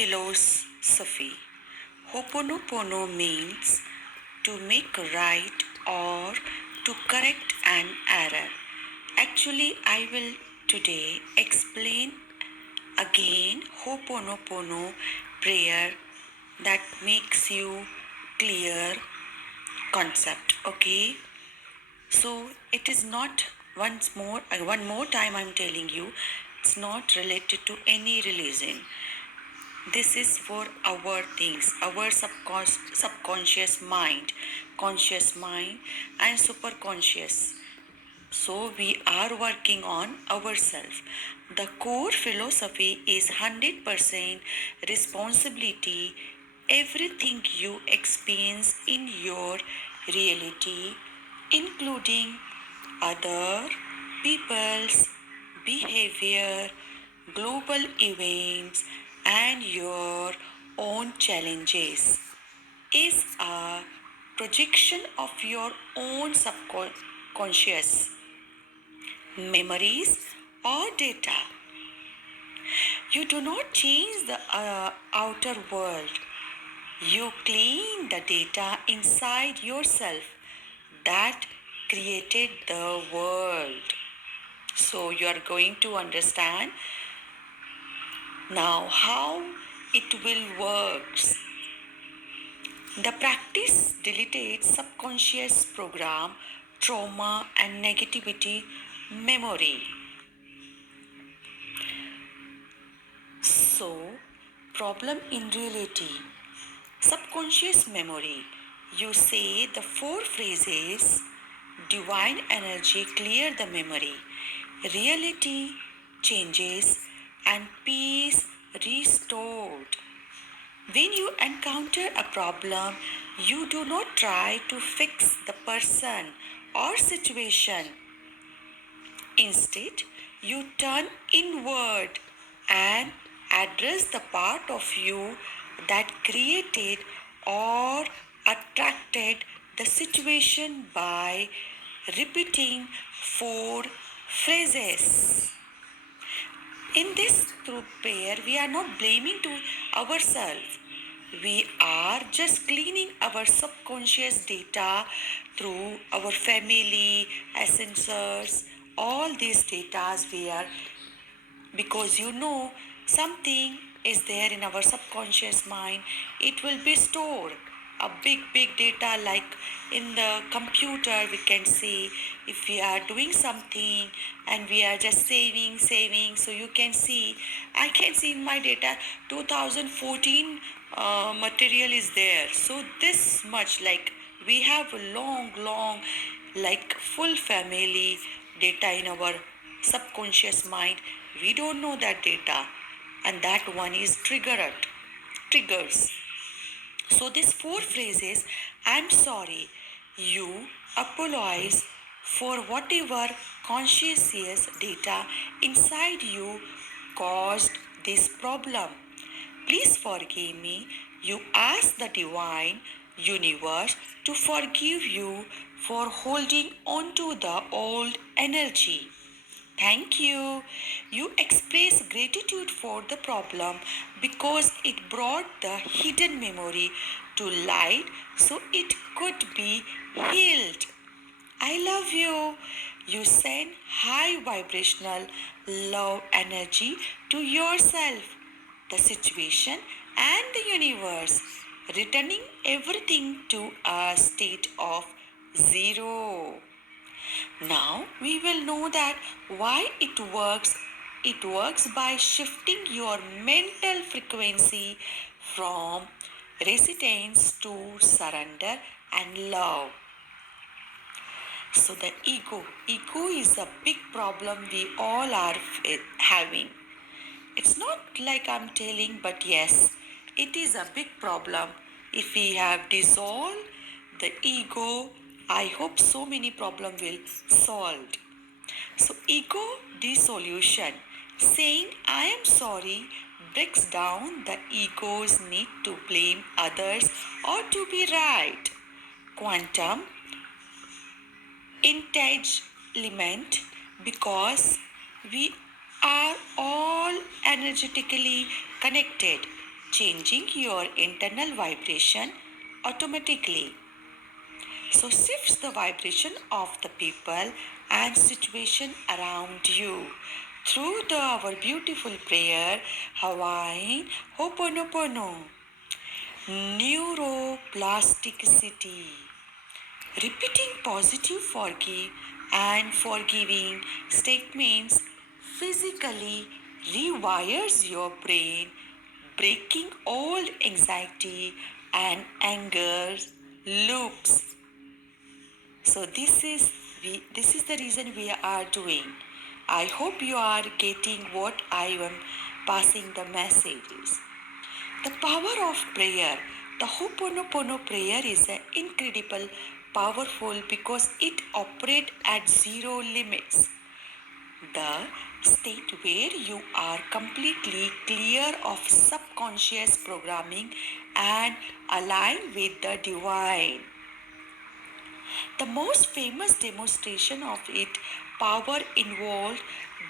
philosophy. Hooponopono means to make right or to correct an error. Actually, I will today explain again Hooponopono prayer that makes you clear concept. Okay, so it is not one more time I'm telling you, it's not related to any religion. This is for our things, our subconscious mind, conscious mind, and superconscious. So we are working on ourselves. The core philosophy is 100% responsibility. Everything you experience in your reality, including other people's behavior, global events, and your own challenges, is a projection of your own subconscious memories or data. You do not change the outer world. You clean the data inside yourself that created the world. So you are going to understand now how it will work. The practice deletes subconscious program, trauma and negativity memory. So, problem in reality. Subconscious memory. You say the 4 phrases, divine energy clear the memory. Reality changes and peace restored. When you encounter a problem, you do not try to fix the person or situation. Instead, you turn inward and address the part of you that created or attracted the situation by repeating 4 phrases. In this truth prayer, we are not blaming to ourselves. We are just cleaning our subconscious data through our family, ancestors, all these data we are, because something is there in our subconscious mind, it will be stored. A big data, like in the computer we can see, if we are doing something and we are just saving, so you can see, I can see in my data 2014 material is there. So this much, like we have a long like full family data in our subconscious mind. We don't know that data, and that one is triggers. So these 4 phrases: I'm sorry, you apologize for whatever conscious data inside you caused this problem. Please forgive me. You ask the divine universe to forgive you for holding on to the old energy. Thank you. You express gratitude for the problem because it brought the hidden memory to light so it could be healed. I love you. You send high vibrational love energy to yourself, the situation, and the universe, returning everything to a state of 0. Now we will know that why it works. It works by shifting your mental frequency from resistance to surrender and love. So the ego is a big problem we all are having. It's not like I'm telling, but yes, it is a big problem. If we have dissolved the ego, I hope so many problems will solved. So ego dissolution, saying I am sorry, breaks down the ego's need to blame others or to be right. Quantum entanglement, because we are all energetically connected. changing your internal vibration automatically. So shifts the vibration of the people and situation around you through our beautiful prayer, Hawaiian Hooponopono. Neuroplasticity. Repeating positive forgive and forgiving statements physically rewires your brain, breaking old anxiety and anger loops. So this is the reason we are doing. I hope you are getting what I am passing the messages. The power of prayer. The Hooponopono prayer is incredible powerful because it operates at zero limits. The state where you are completely clear of subconscious programming and aligned with the divine. The most famous demonstration of its power involved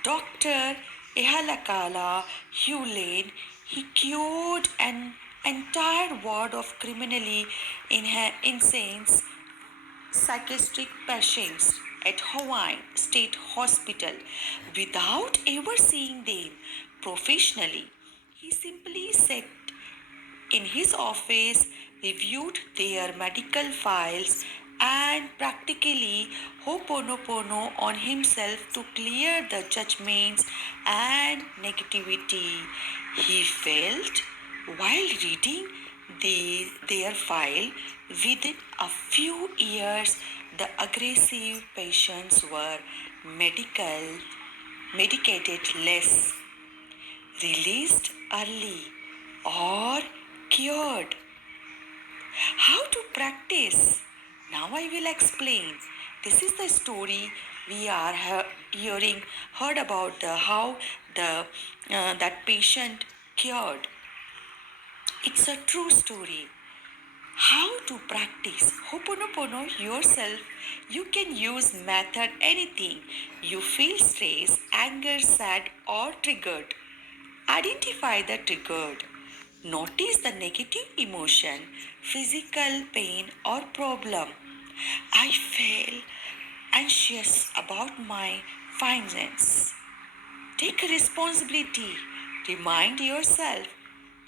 Dr. Ehalakala Hewlett. He cured an entire ward of criminally insane psychiatric patients at Hawaiian State Hospital without ever seeing them professionally. He simply sat in his office, reviewed their medical files, and practically Ho'oponopono on himself to clear the judgments and negativity he felt while reading their file. Within a few years, the aggressive patients were medicated less, released early, or cured. How to practice? Now I will explain. This is the story we are heard about how that patient cured. It's a true story. How to practice Ho'oponopono yourself? You can use method anything. You feel stress, anger, sad, or triggered. Identify the triggered. Notice the negative emotion, physical pain or problem. I feel anxious about my finances. Take responsibility. Remind yourself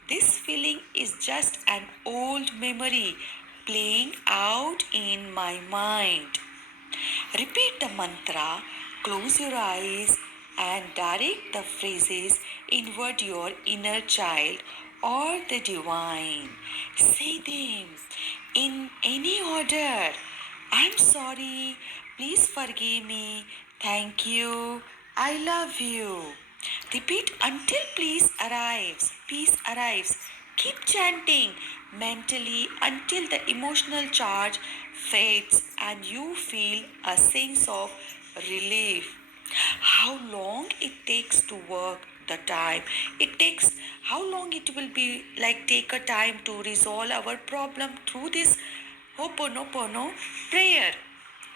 this feeling is just an old memory playing out in my mind. Repeat the mantra, close your eyes, and direct the phrases inward your inner child or the divine. Say them in any order. I'm sorry, please forgive me, thank you, I love you. Repeat until peace arrives. Keep chanting mentally until the emotional charge fades and you feel a sense of relief. How long it takes to work the time it takes, how long it will be like take a time to resolve our problem through this Ho'oponopono prayer.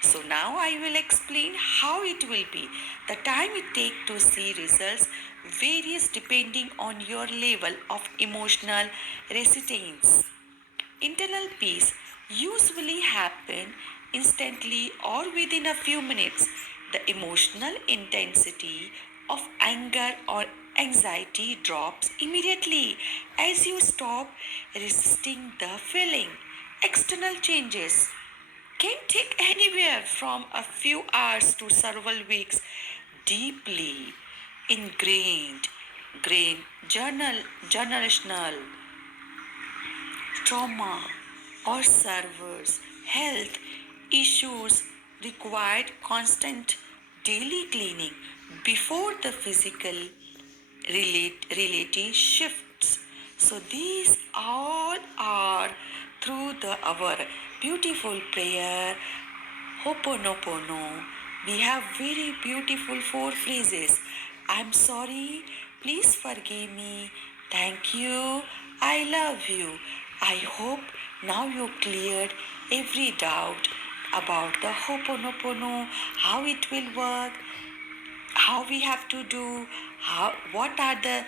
So now I will explain how it will be. The time it takes to see results varies depending on your level of emotional resistance. Internal peace usually happen instantly or within a few minutes. The emotional intensity of anger or anxiety drops immediately as you stop resisting the feeling. External changes can take anywhere from a few hours to several weeks. Deeply ingrained generational trauma or servers health issues required constant daily cleaning before the physical reality shifts. So these all are through our beautiful prayer Ho'oponopono. We have very beautiful 4 phrases. I'm sorry, please forgive me, thank you, I love you. I hope now you cleared every doubt about the Ho'oponopono, how it will work, how we have to do, what are the